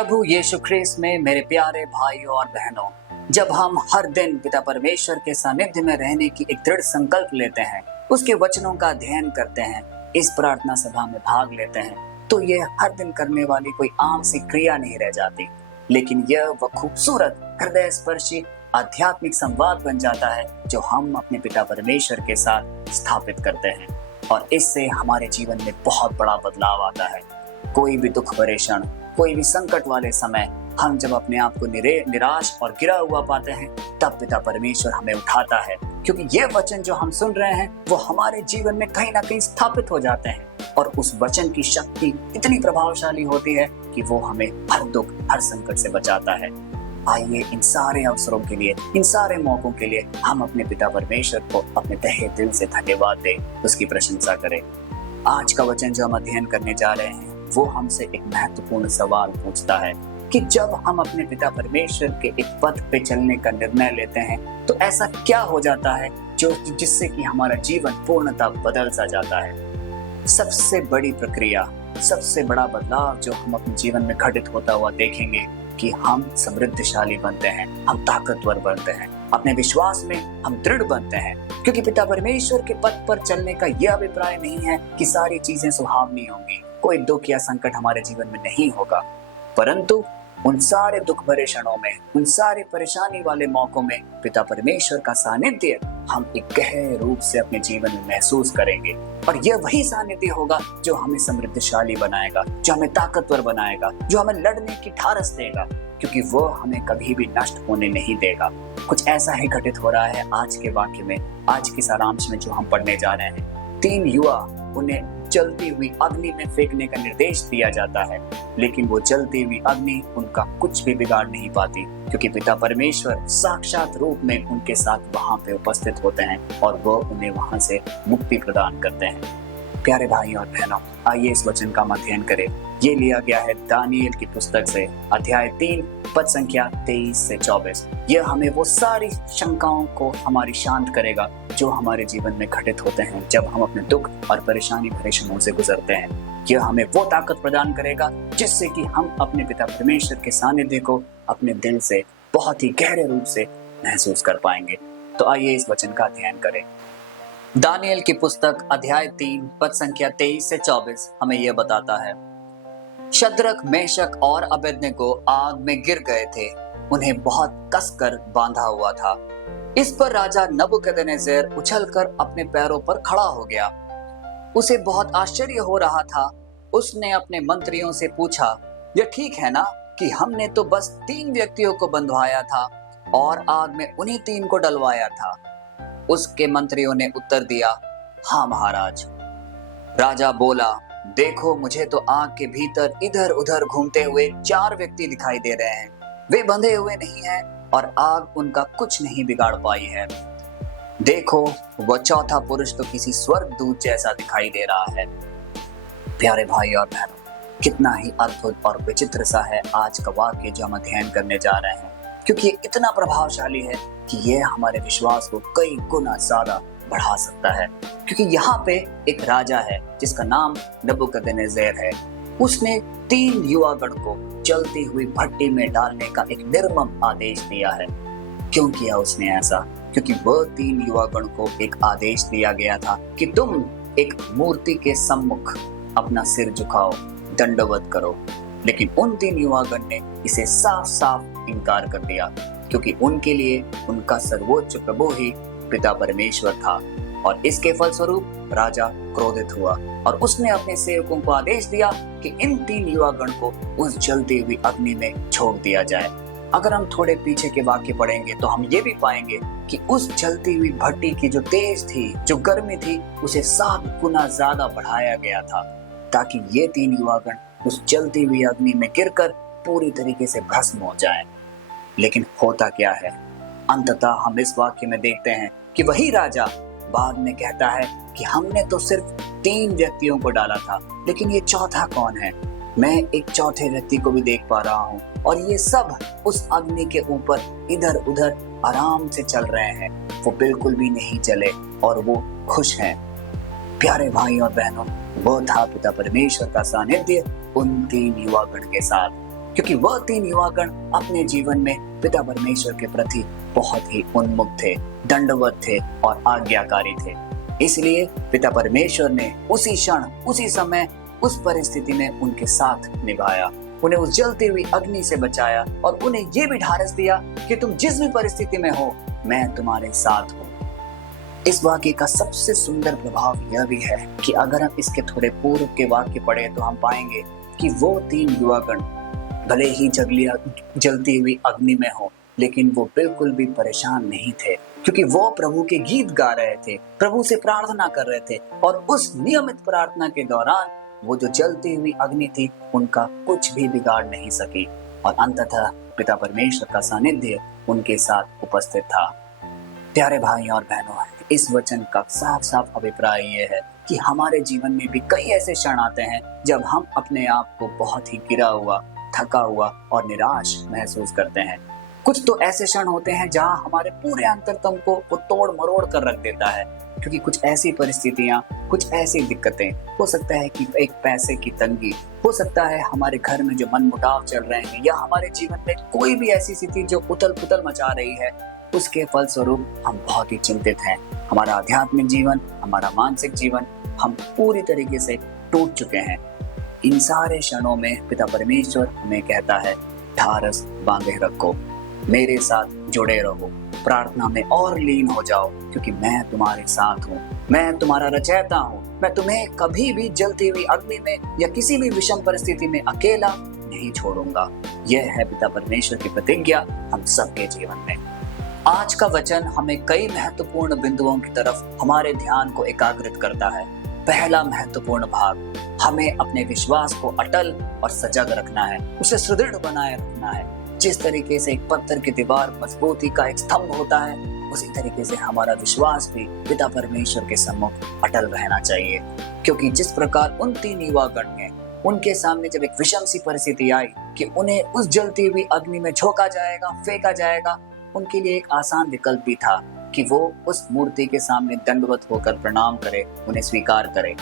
प्रभु यीशु ख्रीस्त में मेरे प्यारे भाइयों और बहनों, जब हम हर दिन पिता परमेश्वर के सानिध्य में रहने की एक दृढ़ संकल्प लेते हैं, उसके वचनों का अध्ययन करते हैं, इस प्रार्थना सभा में भाग लेते हैं, तो ये हर दिन करने वाली कोई आम सी क्रिया नहीं रह जाती, लेकिन यह वह खूबसूरत हृदय स्पर्शी आध्यात्मिक संवाद बन जाता है जो हम अपने पिता परमेश्वर के साथ स्थापित करते हैं। और इससे हमारे जीवन में बहुत बड़ा बदलाव आता है। कोई भी दुख परेशान, कोई भी संकट वाले समय हम जब अपने आप को निराश और गिरा हुआ पाते हैं, तब पिता परमेश्वर हमें उठाता है, क्योंकि ये वचन जो हम सुन रहे हैं वो हमारे जीवन में कहीं ना कहीं स्थापित हो जाते हैं। और उस वचन की शक्ति इतनी प्रभावशाली होती है कि वो हमें हर दुख, हर संकट से बचाता है। आइए इन सारे अवसरों के लिए, इन सारे मौकों के लिए हम अपने पिता परमेश्वर को अपने तहे दिल से धन्यवाद दें, उसकी प्रशंसा करें। आज का वचन जो हम अध्ययन करने जा रहे हैं वो हमसे एक महत्वपूर्ण सवाल पूछता है कि जब हम अपने पिता परमेश्वर के एक पथ पे चलने का निर्णय लेते हैं तो ऐसा क्या हो जाता है जिससे कि हमारा जीवन पूर्णतः बदल सा जाता है। सबसे बड़ी प्रक्रिया, सबसे बड़ा बदलाव जो हम अपने जीवन में घटित होता हुआ देखेंगे कि हम समृद्धशाली बनते हैं, हम ताकतवर बनते हैं, अपने विश्वास में हम दृढ़ बनते हैं, क्योंकि पिता परमेश्वर के पथ पर चलने का यह अभिप्राय नहीं है कि सारी चीजें सुहावनी होंगी, कोई दुख या संकट हमारे जीवन में नहीं होगा, परंतु उन सारे दुख भरे क्षणों में, उन सारे परेशानी वाले मौकों में पिता परमेश्वर का सानिध्य हम एक गहरे रूप से अपने जीवन में महसूस करेंगे। और यह वही सानिध्य होगा जो हमें समृद्धशाली बनाएगा, जो हमें ताकतवर बनाएगा, जो हमें लड़ने की ठारस देगा, क्योंकि वो हमें कभी भी नष्ट होने नहीं देगा। कुछ ऐसा ही घटित हो रहा है आज के वाक्य में, आज के सारांश में जो हम पढ़ने जा रहे हैं। 3 युवा, उन्हें जलती हुई अग्नि में फेंकने का निर्देश दिया जाता है, लेकिन वो जलती हुई अग्नि उनका कुछ भी बिगाड़ नहीं पाती, क्योंकि पिता परमेश्वर साक्षात रूप में उनके साथ वहां पे उपस्थित होते हैं और वो उन्हें वहां से मुक्ति प्रदान करते हैं। प्यारे भाई और बहनों, आइए इस वचन का अध्ययन करें। ये लिया गया है दानिएल की पुस्तक से, अध्याय 3 पद संख्या 23 से 24। यह हमें वो सारी शंकाओं को हमारी शांत करेगा जो हमारे जीवन में घटित होते हैं जब हम अपने दुख और परेशानी भरे क्षणों से गुजरते हैं। यह हमें वो ताकत प्रदान करेगा जिससे कि हम अपने पिता परमेश्वर के सानिध्य को अपने दिल से बहुत ही गहरे रूप से महसूस कर पाएंगे। तो आइए इस वचन का अध्ययन करें। दानिएल की पुस्तक अध्याय 3 पद संख्या 23 से 24 हमें यह बताता है, शद्रक, मेशक और अबेदनगो आग में गिर गए थे, उन्हें बहुत कसकर बांधा हुआ था। इस पर राजा नबूकदनेस्सर उछलकर अपने पैरों पर खड़ा हो गया। उसे बहुत आश्चर्य हो रहा था। उसने अपने मंत्रियों से पूछा, यह ठीक है ना कि हमने तो बस 3 व्यक्तियों को बंधवाया था और आग में उन्हीं 3 को डलवाया था? उसके मंत्रियों ने उत्तर दिया, हाँ महाराज। राजा बोला, देखो, मुझे तो आग के भीतर इधर उधर घूमते हुए 4 व्यक्ति दिखाई दे रहे हैं। वे बंधे हुए नहीं हैं और आग उनका कुछ नहीं बिगाड़ पाई है। देखो, वह चौथा पुरुष तो किसी स्वर्गदूत जैसा दिखाई दे रहा है। प्यारे भाई और बहनों, कितना ही अद्भुत और विचित्र सा है आज का वाक्य जो हम अध्ययन करने जा रहे हैं, क्योंकि ये इतना प्रभावशाली है कि ये हमारे विश्वास को कई गुना ज्यादा बढ़ा सकता है। क्योंकि यहाँ पे एक राजा है जिसका नाम नबूकदनेस्सर है। उसने 3 युवागण को जलती हुई भट्टी में डालने का एक निर्मम आदेश दिया है। क्यों किया उसने ऐसा? क्योंकि वह 3 युवागण को एक आदेश दिया गया था कि तुम एक मूर्ति के सम्मुख अपना सिर झुकाओ, दंडवत करो। लेकिन उन 3 युवागण ने इसे साफ साफ इनकार कर दिया, क्योंकि उनके लिए उनका सर्वोच्च प्रभु ही पिता परमेश्वर था। और इसके फलस्वरूप राजा क्रोधित हुआ और उसने अपने सेवकों को आदेश दिया कि इन 3 युवागण को उस जलती हुई अग्नि में झोंक दिया जाए। अगर हम थोड़े पीछे के वाक्य पढ़ेंगे तो हम ये भी पाएंगे कि उस जलती हुई भट्टी की जो तेज थी, जो गर्मी थी, उसे 7 गुना ज्यादा बढ़ाया गया था, ताकि ये 3 युवागण उस जलती हुई अग्नि में गिरकर पूरी तरीके से भस्म हो जाएं। लेकिन होता क्या है? अंततः हम इस वाक्य में देखते हैं कि वही राजा बाद में कहता है कि हमने तो सिर्फ 3 व्यक्तियों को डाला था, लेकिन ये चौथा कौन है? मैं एक चौथे व्यक्ति को भी देख पा रहा हूँ और ये सब उस अग्नि के ऊपर इधर उधर आराम से चल रहे हैं। वो बिल्कुल भी नहीं जले और वो खुश हैं। प्यारे भाई और बहनों, वो था पिता परमेश्वर का सानिध्य उन 3 युवागण के साथ। क्योंकि वह तीन युवागण अपने जीवन में पिता परमेश्वर के प्रति बहुत ही उन्मुख थे, दंडवत थे और आज्ञाकारी थे। इसलिए पिता परमेश्वर ने उसी क्षण, उसी समय, उस परिस्थिति में उनके साथ निभाया, उन्हें उस जलती हुई अग्नि से बचाया और उन्हें यह भी ढारस दिया कि तुम जिस भी परिस्थिति में हो, मैं तुम्हारे साथ हूँ। इस वाक्य का सबसे सुंदर प्रभाव यह भी है कि अगर हम इसके थोड़े पूर्व के वाक्य पढ़े तो हम पाएंगे कि वो तीन युवागण भले ही जलती हुई अग्नि में हो, लेकिन वो बिल्कुल भी परेशान नहीं थे, क्योंकि वो प्रभु के गीत गा रहे थे, प्रभु से प्रार्थना कर रहे थे और उस नियमित प्रार्थना के दौरान वो जो जलती हुई अग्नि थी उनका कुछ भी बिगाड़ नहीं सकी और अंततः पिता परमेश्वर का सानिध्य उनके साथ उपस्थित था। प्यारे भाइयों और बहनों, इस वचन का साफ साफ अभिप्राय ये है कि हमारे जीवन में भी कई ऐसे क्षण आते हैं जब हम अपने आप को बहुत ही गिरा हुआ, थका हुआ और निराश महसूस करते हैं। कुछ तो ऐसे क्षण होते हैं जहां हमारे पूरे अंतरतम को वो तोड़ मरोड़ कर रख देता है, क्योंकि कुछ ऐसी परिस्थितियां, कुछ ऐसी दिक्कतें, हो सकता है कि एक पैसे की तंगी, हो सकता है हमारे घर में जो मनमुटाव चल रहे हैं, या हमारे जीवन में कोई भी ऐसी स्थिति जो उथल पुथल मचा रही है, उसके फलस्वरूप हम बहुत ही चिंतित हैं। हमारा आध्यात्मिक जीवन, हमारा मानसिक जीवन, हम पूरी तरीके से टूट चुके हैं। इन सारे क्षणों में पिता परमेश्वर हमें कहता है, ढारस बांधे रखो, मेरे साथ जुड़े रहो, प्रार्थना में और लीन हो जाओ, क्योंकि मैं तुम्हारे साथ हूँ, मैं तुम्हारा रचयिता हूँ, मैं तुम्हें कभी भी जलती हुई अग्नि में या किसी भी विषम परिस्थिति में अकेला नहीं छोड़ूंगा। यह है पिता परमेश्वर की प्रतिज्ञा हम सबके जीवन में। आज का वचन हमें कई महत्वपूर्ण बिंदुओं की तरफ हमारे ध्यान को एकाग्रित करता है। पहला महत्वपूर्ण भाग, हमें अपने विश्वास को अटल और सजग रखना है, उसे सुदृढ़ बनाए रखना है। जिस तरीके से एक पत्थर की दीवार मजबूती का एक स्तंभ होता है, उसी तरीके से हमारा विश्वास भी पिता परमेश्वर के सम्मुख अटल रहना चाहिए। क्योंकि जिस प्रकार उन तीन युवागण ने, उनके सामने जब एक विषम सी परिस्थिति आई कि उन्हें उस जलती हुई अग्नि में झोंका जाएगा, फेंका जाएगा, उनके लिए एक आसान विकल्प भी था कि वो उस मूर्ति के सामने दंडवत होकर प्रणाम करे, उन्हें स्वीकार करे।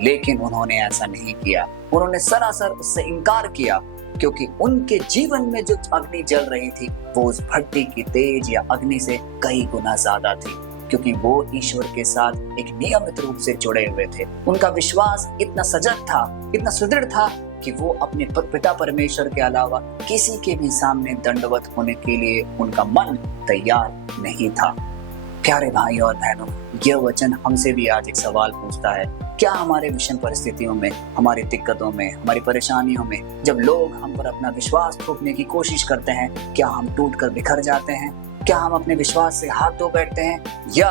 लेकिन उन्होंने ऐसा नहीं किया, उन्होंने सरासर उससे इनकार किया, क्योंकि उनके जीवन में जो अग्नि जल रही थी वो उस भट्टी की तेज या अग्नि से कई गुना ज्यादा थी, क्योंकि वो ईश्वर के साथ एक नियमित रूप से जुड़े हुए थे। उनका विश्वास इतना सजग था, इतना सुदृढ़ था कि वो अपने पिता परमेश्वर के अलावा किसी के भी सामने दंडवत होने के लिए उनका मन तैयार नहीं था। प्यारे भाई और बहनों, यह वचन हमसे भी आज एक सवाल पूछता है, क्या हमारे विषम परिस्थितियों में, हमारी दिक्कतों में, हमारी परेशानियों में जब लोग हम पर अपना विश्वास थोपने की कोशिश करते हैं, क्या हम टूट कर बिखर जाते हैं? क्या हम अपने विश्वास से हाथ धो बैठते हैं, या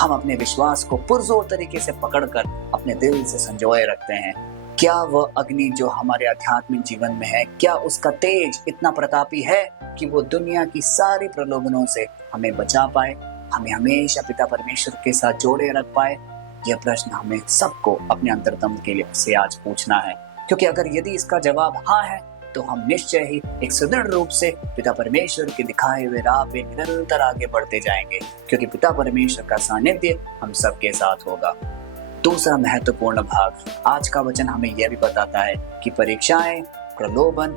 हम अपने विश्वास को पुरजोर तरीके से पकड़कर अपने दिल से संजोए रखते हैं? क्या वह अग्नि जो हमारे आध्यात्मिक जीवन में है, क्या उसका तेज इतना प्रतापी है कि वो दुनिया की सारी प्रलोभनों से हमें बचा पाए, हमें हमेशा पिता परमेश्वर के साथ जोड़े रख पाए? यह प्रश्न हमें सबको अपने अंतरतम के लिए से आज पूछना है, क्योंकि अगर यदि इसका जवाब हाँ है तो हम निश्चय ही एक सुदृढ़ रूप से पिता परमेश्वर के दिखाए हुए राह पे निरंतर आगे बढ़ते जाएंगे, क्योंकि पिता परमेश्वर का सानिध्य हम सबके साथ होगा। दूसरा महत्वपूर्ण भाग, आज का वचन हमें यह भी बताता है कि परीक्षाएं, प्रलोभन,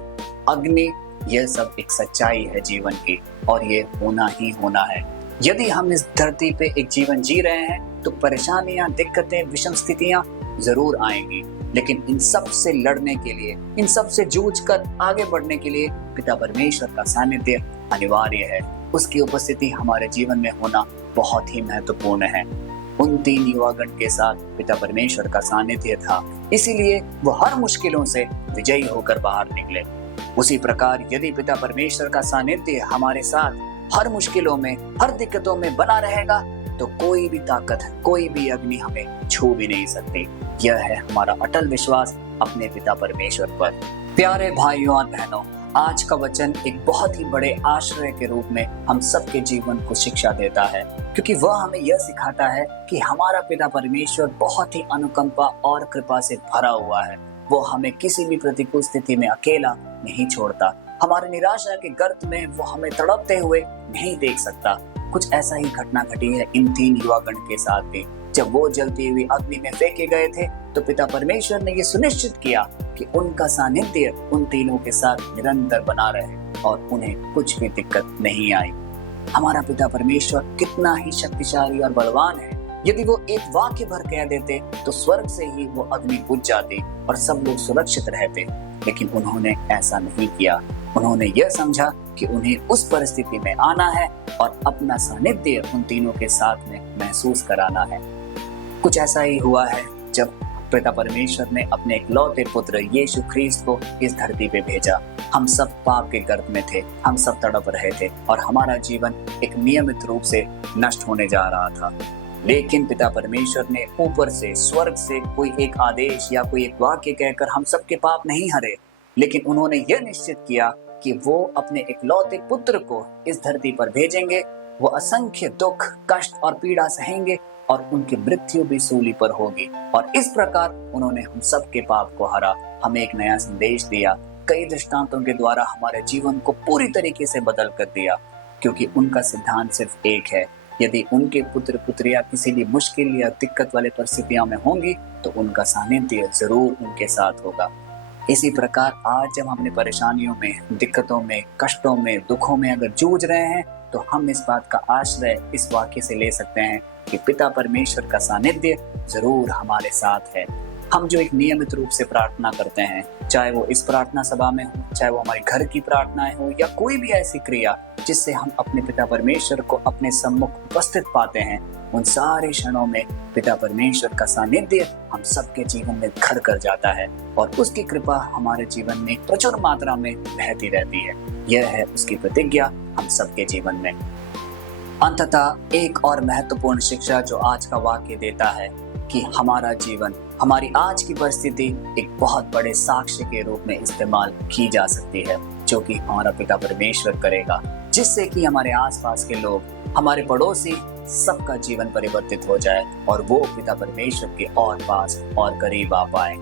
अग्नि, यह सब एक सच्चाई है जीवन की, और ये होना ही होना है। यदि हम इस धरती पे एक जीवन जी रहे हैं तो परेशानियां, दिक्कतें, विषम स्थितियां जरूर आएंगी, लेकिन इन सब से लड़ने के लिए, इन सब से जूझकर आगे बढ़ने के लिए पिता परमेश्वर का सानिध्य अनिवार्य है। उसकी उपस्थिति हमारे जीवन में होना बहुत ही महत्वपूर्ण है। उन तीन युवागण के साथ पिता परमेश्वर का सानिध्य था, इसीलिए वो हर मुश्किलों से विजयी होकर बाहर निकले। उसी प्रकार यदि पिता परमेश्वर का सानिध्य हमारे साथ हर मुश्किलों में, हर दिक्कतों में बना रहेगा, तो कोई भी ताकत, कोई भी अग्नि हमें छू भी नहीं सकती। यह है हमारा अटल विश्वास अपने पिता परमेश्वर पर। प्यारे भाइयों और बहनों, आज का वचन एक बहुत ही बड़े आश्रय के रूप में हम सबके जीवन को शिक्षा देता है, क्योंकि वह हमें यह सिखाता है कि हमारा पिता परमेश्वर बहुत ही अनुकंपा और कृपा से भरा हुआ है। वो हमें किसी भी प्रतिकूल स्थिति में अकेला नहीं छोड़ता। हमारे निराशा के गर्त में वो हमें तड़पते हुए नहीं देख सकता। कुछ ऐसा ही घटना घटी है इन तीन युवागण के साथ भी, जब वो जलती हुई अग्नि में फेंके गए थे तो पिता परमेश्वर ने ये सुनिश्चित किया कि उनका सानिध्य उन तीनों के साथ निरंतर बना रहे और उन्हें कुछ भी दिक्कत नहीं आई। हमारा पिता परमेश्वर कितना ही शक्तिशाली और बलवान है। यदि वो एक वाक्य भर कह देते तो स्वर्ग से ही वो अग्नि बुझ जाती और सब लोग सुरक्षित रहते, लेकिन उन्होंने ऐसा नहीं किया। उन्होंने यह समझा कि उन्हें उस परिस्थिति में आना है और अपना सानिध्य उन तीनों के साथ में महसूस कराना है। कुछ ऐसा ही हुआ है जब पिता परमेश्वर ने अपने इकलौते पुत्र यीशु ख्रीस्त को इस धरती पे भेजा। हम सब पाप के गर्त में थे, हम सब तड़प रहे थे और हमारा जीवन एक नियमित रूप से नष्ट होने जा रहा था। लेकिन पिता परमेश्वर ने ऊपर से स्वर्ग से कोई एक आदेश या कोई एक वाक्य कहकर हम सबके पाप नहीं हरे, लेकिन उन्होंने यह निश्चित किया कि वो अपने इकलौते पुत्र को इस धरती पर भेजेंगे। वो असंख्य दुख, कष्ट और पीड़ा सहेंगे और उनकी मृत्यु भी सूली पर होगी। और इस प्रकार उन्होंने हम सबके पाप को हरा, हमें एक नया संदेश दिया, कई दृष्टांतों के द्वारा हमारे जीवन को पूरी तरीके से बदल कर दिया। क्योंकि उनका सिद्धांत सिर्फ एक है, यदि उनके पुत्र पुत्रियां किसी भी मुश्किल या दिक्कत वाले परिस्थितियों में होंगी तो उनका सानिध्य जरूर उनके साथ होगा। इसी प्रकार आज जब हम अपनी परेशानियों में, दिक्कतों में, कष्टों में, दुखों में अगर जूझ रहे हैं तो हम इस बात का आश्रय इस वाक्य से ले सकते हैं कि पिता परमेश्वर का सानिध्य जरूर हमारे साथ है। हम जो एक नियमित रूप से प्रार्थना करते हैं, चाहे वो इस प्रार्थना सभा में हो, चाहे वो हमारे घर की प्रार्थनाएं हो या कोई भी ऐसी क्रिया जिससे हम अपने पिता परमेश्वर को अपने सम्मुख उपस्थित पाते हैं, उन सारे क्षणों में पिता परमेश्वर का सानिध्य हम सबके जीवन में घर कर जाता है और उसकी कृपा हमारे जीवन में प्रचुर मात्रा में बहती रहती है। यह है उसकी प्रतिज्ञा हम सबके जीवन में। अंततः एक और महत्वपूर्ण शिक्षा जो आज का वाक्य देता है कि हमारा जीवन, हमारी आज की परिस्थिति एक बहुत बड़े साक्ष्य के रूप में इस्तेमाल की जा सकती है, जो कि हमारा पिता परमेश्वर करेगा, जिससे कि हमारे आसपास के लोग, हमारे पड़ोसी, सबका जीवन परिवर्तित हो जाए और वो पिता परमेश्वर के और पास और करीब आ पाए।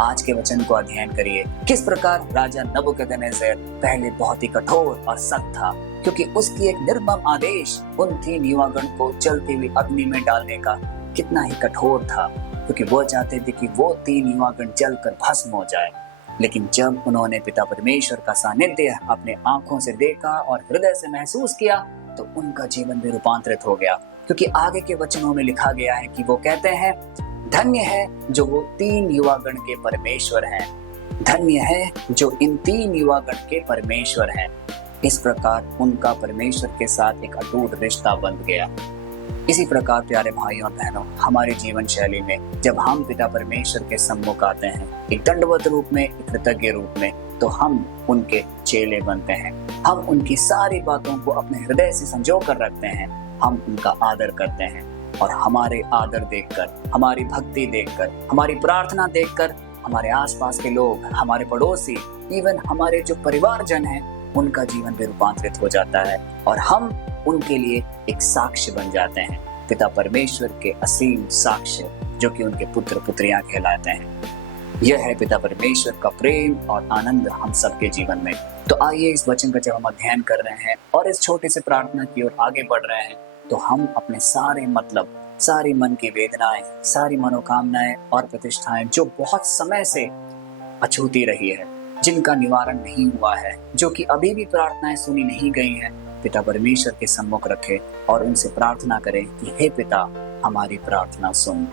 आज के वचन को अध्ययन करिए किस प्रकार राजा नबूकदनेस्सर पहले बहुत ही कठोर और सख्त था, क्योंकि उसकी एक निर्मम आदेश उन 3 युवागण को जलती हुई अग्नि में डालने का कितना ही कठोर था, क्योंकि वो चाहते थे कि वो 3 युवागण जलकर भस्म हो जाए। लेकिन जब उन्होंने पिता परमेश्वर का सानिध्य अपने आंखों से देखा और हृदय से महसूस किया तो उनका जीवन भी रूपांतरित हो गया। क्योंकि आगे के वचनों में लिखा गया है कि वो कहते हैं, धन्य है जो वो 3 युवागण के परमेश्वर हैं, धन्य है जो इन 3 युवागण के परमेश्वर हैं। इस प्रकार उनका परमेश्वर के साथ एक अटूट रिश्ता बन गया। इसी प्रकार प्यारे भाइयों और बहनों, हमारी जीवन शैली में जब हम पिता परमेश्वर के सम्मुख आते हैं, एक दंडवत रूप में, एक कृतज्ञ रूप में, तो हम उनके चेले बनते हैं। हम उनकी सारी बातों को अपने हृदय से संजो कर रखते हैं, हम उनका आदर करते हैं और हमारे आदर देखकर, हमारी भक्ति देखकर, हमारी प्रार्थना देखकर हमारे आसपास के लोग, हमारे पड़ोसी, इवन हमारे जो परिवारजन हैं, उनका जीवन भी रूपांतरित हो जाता है और हम उनके लिए एक साक्ष्य बन जाते हैं, पिता परमेश्वर के असीम साक्ष्य, जो कि उनके पुत्र पुत्रियां कहलाते हैं। यह है पिता परमेश्वर का प्रेम और आनंद हम सबके जीवन में। तो आइए इस वचन का जब हम अध्ययन कर रहे हैं और इस छोटे से प्रार्थना की ओर आगे बढ़ रहे हैं, तो हम अपने सारे मतलब, सारी मन की वेदनाएं, सारी मनोकामनाएं और प्रतिष्ठाएं जो बहुत समय से अछूती रही है, जिनका निवारण नहीं हुआ है, जो कि अभी भी प्रार्थनाएं सुनी नहीं गई हैं, पिता परमेश्वर के सम्मुख रखें और उनसे प्रार्थना करें कि हे पिता, हमारी प्रार्थना सुन।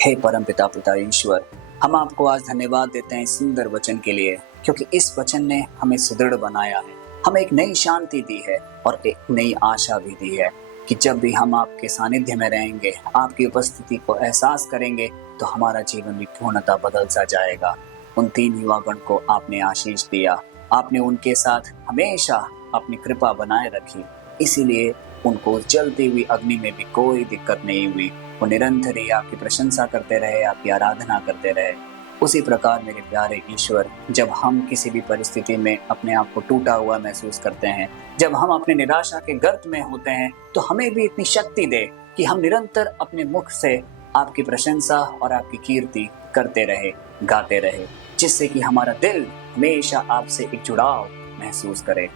हे परम पिता, पिता ईश्वर, हम आपको आज धन्यवाद देते हैं इस सुंदर वचन के लिए, क्योंकि इस वचन ने हमें सुदृढ़ बनाया है, हमें एक नई शांति दी है और एक नई आशा भी दी है कि जब भी हम आपके सानिध्य में रहेंगे, आपकी उपस्थिति को एहसास करेंगे, तो हमारा जीवन भी पूर्णतः बदल सा जाएगा। उन 3 युवागण को आपने आशीष दिया, आपने उनके साथ हमेशा अपनी कृपा बनाए रखी, इसीलिए उनको जलती हुई अग्नि में भी कोई दिक्कत नहीं हुई। वो निरंतर ही आपकी प्रशंसा करते रहे, आपकी आराधना करते रहे। उसी प्रकार मेरे प्यारे ईश्वर, जब हम किसी भी परिस्थिति में अपने आप को टूटा हुआ महसूस करते हैं, जब हम अपने निराशा के गर्त में होते हैं, तो हमें भी इतनी शक्ति दे कि हम निरंतर अपने मुख से आपकी प्रशंसा और आपकी कीर्ति करते रहे, गाते रहे, जिससे कि हमारा दिल हमेशा आपसे एक जुड़ाव महसूस करे।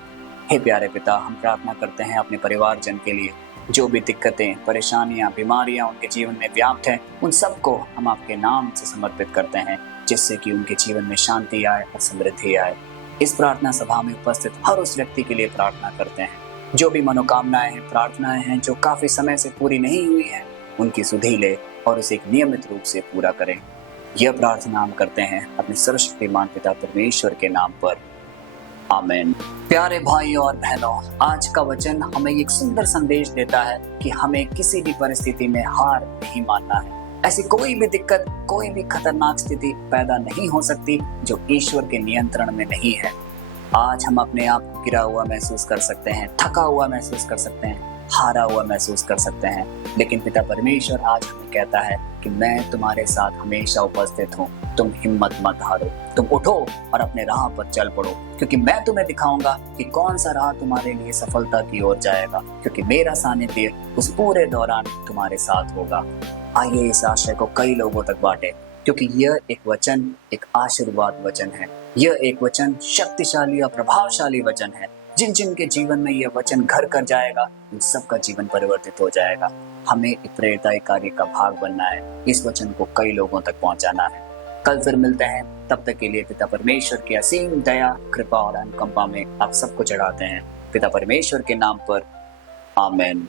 हे प्यारे पिता, हम प्रार्थना करते हैं अपने परिवारजन के लिए, जो भी दिक्कतें, परेशानियां, बीमारियां उनके जीवन में व्याप्त हैं, उन सबको हम आपके नाम से समर्पित करते हैं, जिससे कि उनके जीवन में शांति आए और समृद्धि आए। इस प्रार्थना सभा में उपस्थित हर उस व्यक्ति के लिए प्रार्थना करते हैं। जो भी मनोकामनाएं हैं, प्रार्थनाएं हैं जो काफी समय से पूरी नहीं हुई हैं, उनकी सुधि ले और उसे एक नियमित रूप से पूरा करें। यह प्रार्थना हम करते हैं अपने सर्वशक्तिमान पिता परमेश्वर के नाम पर। आमीन। प्यारे भाइयों और बहनों, आज का वचन हमें एक सुंदर संदेश देता है कि हमें किसी भी परिस्थिति में हार नहीं मानना है। ऐसी कोई भी दिक्कत, कोई भी खतरनाक स्थिति पैदा नहीं हो सकती जो ईश्वर के नियंत्रण में नहीं है। आज हम अपने आप को गिरा हुआ महसूस कर सकते हैं, थका हुआ महसूस कर सकते हैं, हारा हुआ महसूस कर सकते हैं, लेकिन पिता परमेश्वर आज हमें कहता है कि मैं तुम्हारे साथ हमेशा उपस्थित हूँ। तुम हिम्मत मत हारो, तुम उठो और अपने राह पर चल पड़ो, क्योंकि मैं तुम्हें दिखाऊंगा कि कौन सा राह तुम्हारे लिए सफलता की ओर जाएगा, क्योंकि मेरा सानिध्य उस पूरे दौरान तुम्हारे साथ होगा। आइए इस आशय को कई लोगों तक बांटे, क्योंकि यह एक वचन एक आशीर्वाद वचन है। यह एक वचन शक्तिशाली और प्रभावशाली वचन है। जिन जिन के जीवन में यह वचन घर कर जाएगा, उन सबका जीवन परिवर्तित हो जाएगा। हमें एक प्रेरणादायी कार्य का भाग बनना है, इस वचन को कई लोगों तक पहुंचाना है। कल फिर मिलते हैं, तब तक के लिए पिता परमेश्वर की असीम दया, कृपा और अनुकंपा में आप सबको चढ़ाते हैं। पिता परमेश्वर के नाम पर आमीन।